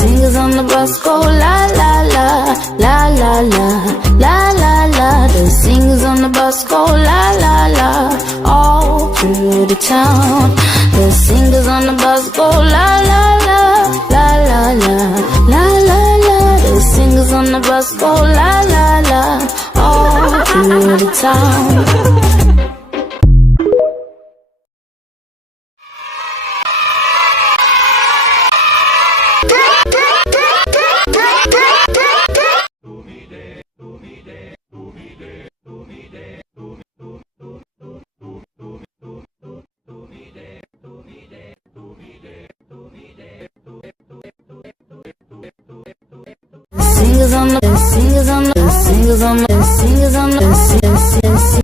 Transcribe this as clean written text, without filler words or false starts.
singers on the bus go la la la, la la la, la la la. The singers on the bus go la la la, all through the town. The singers on the bus go la la la, la la la, la la la. The singers on the bus go la la la, all through the town. Singers on the, singers on the, singers on the, singers on the, singers on the.